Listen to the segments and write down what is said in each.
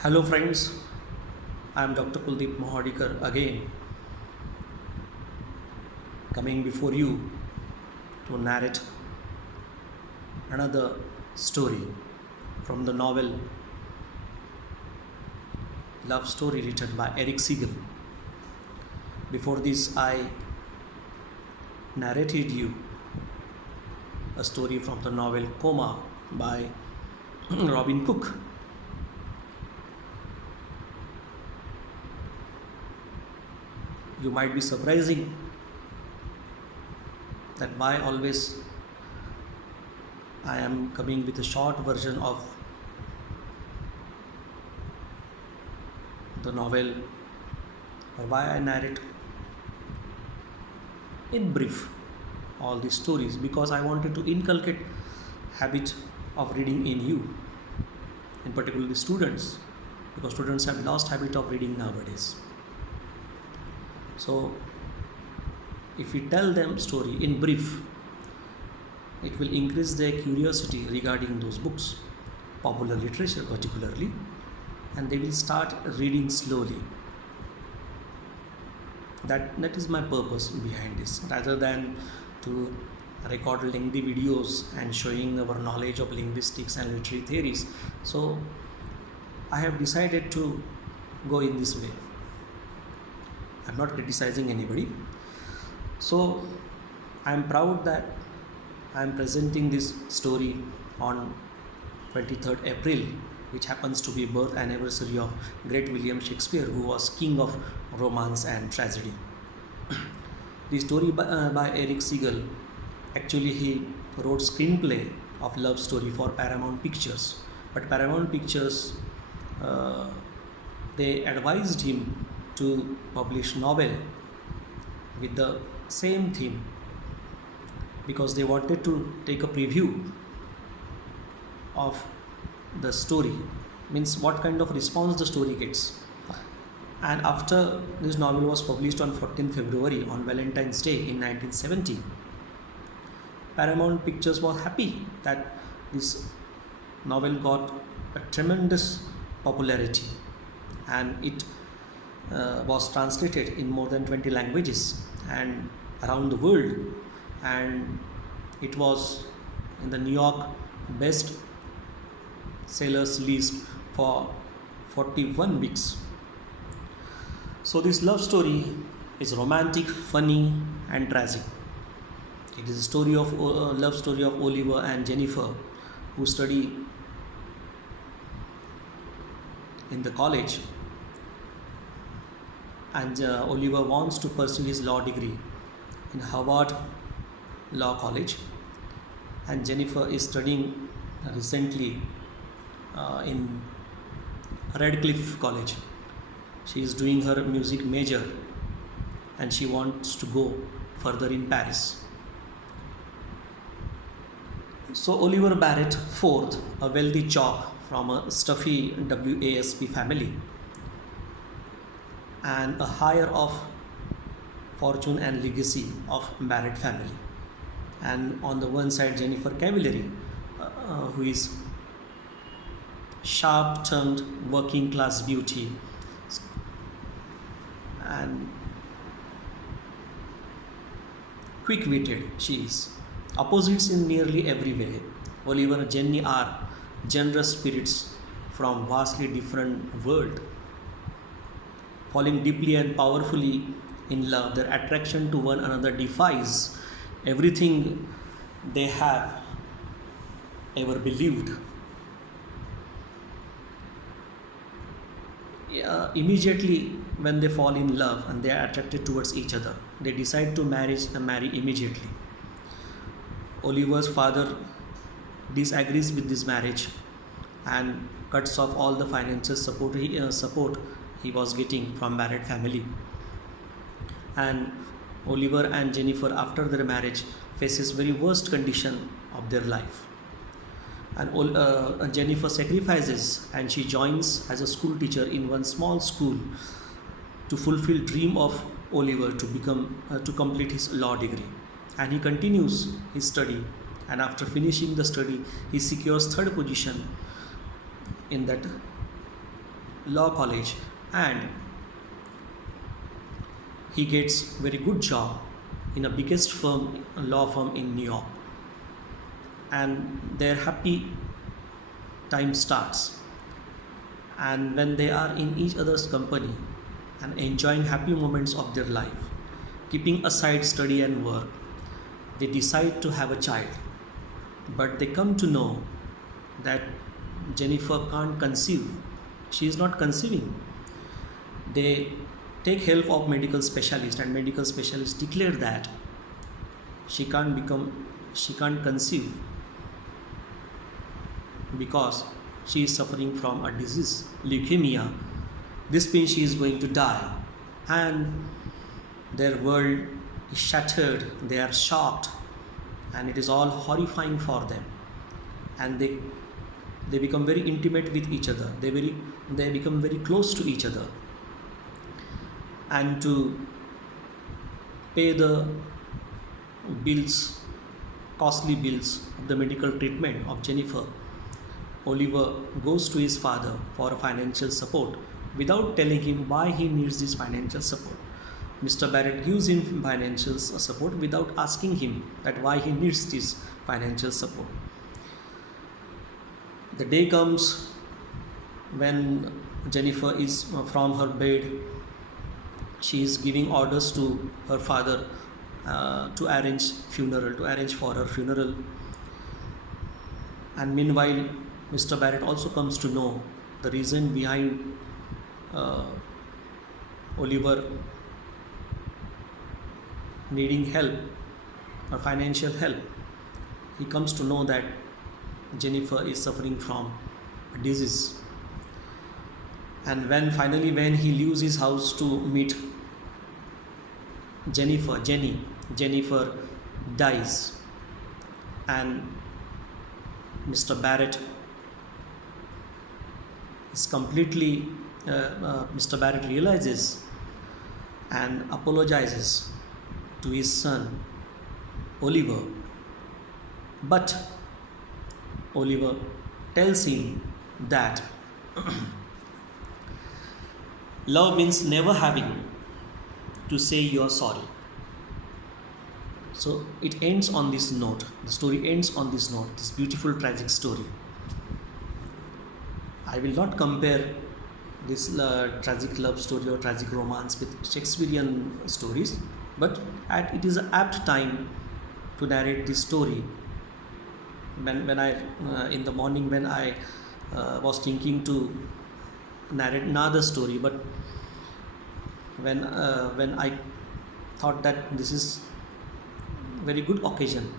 Hello friends, I am Dr Kuldeepsingh Mohadikar again coming before you to narrate another story from the novel Love Story written by Erich Segal. Before this I narrated you a story from the novel Coma by Robin Cook. You might be surprising that why always I am coming with a short version of the novel, or why I narrate in brief all these stories, because I wanted to inculcate habit of reading in you, in particular the students, because students have lost habit of reading nowadays. So if we tell them story in brief, it will increase their curiosity regarding those books, popular literature particularly, and they will start reading slowly. That is my purpose behind this, rather than to record lengthy videos and showing our knowledge of linguistics and literary theories. So I have decided to go in this way. I'm not criticizing anybody. So I am proud that I am presenting this story on 23rd April, which happens to be birth anniversary of great William Shakespeare, who was king of romance and tragedy. The story by Erich Segal, actually he wrote screenplay of Love Story for Paramount Pictures, but Paramount Pictures they advised him to publish novel with the same theme, because they wanted to take a preview of the story, means what kind of response the story gets. And after this novel was published on 14 February on Valentine's Day in 1970, Paramount Pictures was happy that this novel got a tremendous popularity, and it was translated in more than 20 languages and around the world, and it was in the New York best sellers list for 41 weeks. So this love story is romantic, funny and tragic. It is a story of love story of Oliver and Jennifer, who study in the college, and Oliver wants to pursue his law degree in Harvard Law College, and Jennifer is studying recently in Radcliffe College. She is doing her music major and she wants to go further in Paris. So Oliver Barret, fourth, a wealthy jock from a stuffy WASP family and a heir of fortune and legacy of Barret family. And on the one side, Jennifer Cavilleri, who is sharp-tongued working class beauty and quick-witted she is. Opposites in nearly every way. Oliver and Jenny are generous spirits from vastly different world. Falling deeply and powerfully in love, their attraction to one another defies everything they have ever believed. Immediately when they fall in love and they are attracted towards each other, they decide to marry immediately. Oliver's father disagrees with this marriage and cuts off all the financial support he was getting from Barret family. And Oliver and Jennifer, after their marriage, faces very worst condition of their life. And Jennifer sacrifices and she joins as a school teacher in one small school to fulfill dream of Oliver to complete his law degree. And he continues his study, and after finishing the study he secures third position in that law college, and he gets very good job in a biggest firm, a law firm in New York, and their happy time starts. And when they are in each other's company and enjoying happy moments of their life, keeping aside study and work, they decide to have a child. But they come to know that Jennifer can't conceive. She is not conceiving. They take help of medical specialists, and medical specialists declare that she can't conceive because she is suffering from a disease, leukemia. This means she is going to die, and their world is shattered. They are shocked, and it is all horrifying for them. And they become very intimate with each other. They become very close to each other. And to pay the bills, costly bills of the medical treatment of Jennifer, Oliver goes to his father for financial support without telling him why he needs this financial support. Mr. Barret gives him financial support without asking him that why he needs this financial support. The day comes when Jennifer is from her bed. She is giving orders to her father to arrange for her funeral. And meanwhile, Mr. Barret also comes to know the reason behind Oliver needing help or financial help. He comes to know that Jennifer is suffering from a disease. And when he leaves his house to meet Jennifer dies, and Mr. Barret is completely Mr. Barret realizes and apologizes to his son Oliver, but Oliver tells him that love means never having to say you're sorry. So it ends on this note. The story ends on this note, this beautiful tragic story. I will not compare this tragic love story or tragic romance with Shakespearean stories, but it is an apt time to narrate this story. When I in the morning when I was thinking to narrate another story, but when I thought that this is very good occasion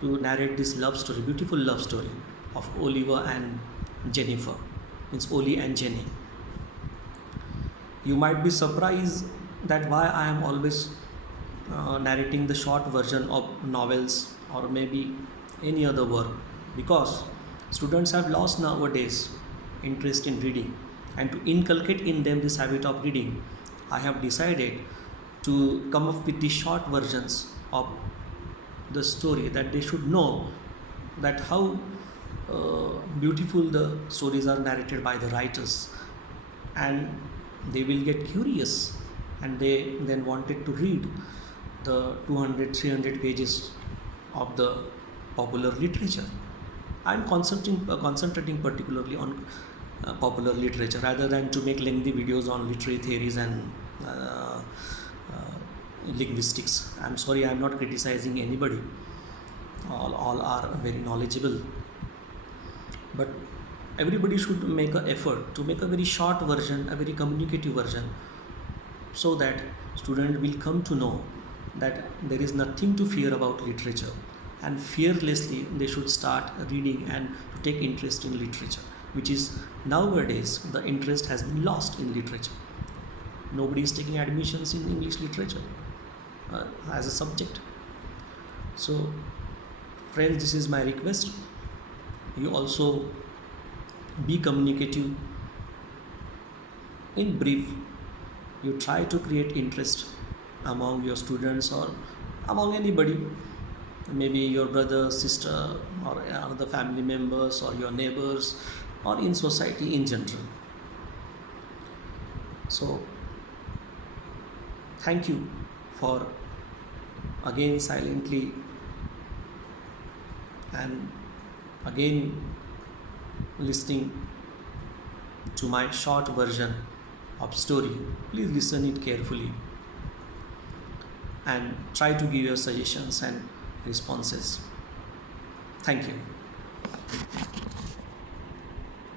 to narrate this love story, beautiful love story of Oliver and Jennifer, means Oli and Jenny. You might be surprised that why I am always narrating the short version of novels or maybe any other work, because students have lost nowadays interest in reading, and to inculcate in them this habit of reading, I have decided to come up with the short versions of the story, that they should know that how beautiful the stories are narrated by the writers, and they will get curious and they then wanted to read the 200-300 pages of the popular literature. I am concentrating particularly on popular literature rather than to make lengthy videos on literary theories and linguistics. I am sorry, I am not criticizing anybody. All are very knowledgeable, but everybody should make an effort to make a very short version, a very communicative version, so that student will come to know that there is nothing to fear about literature, and fearlessly they should start reading and to take interest in literature, which is nowadays the interest has been lost in literature. Nobody is taking admissions in English literature as a subject. So friends, this is my request. You also be communicative. In brief, you try to create interest among your students or among anybody, maybe your brother, sister, or other family members, or your neighbors, or in society in general. So thank you for again silently and again listening to my short version of story. Please listen it carefully and try to give your suggestions and responses. Thank you.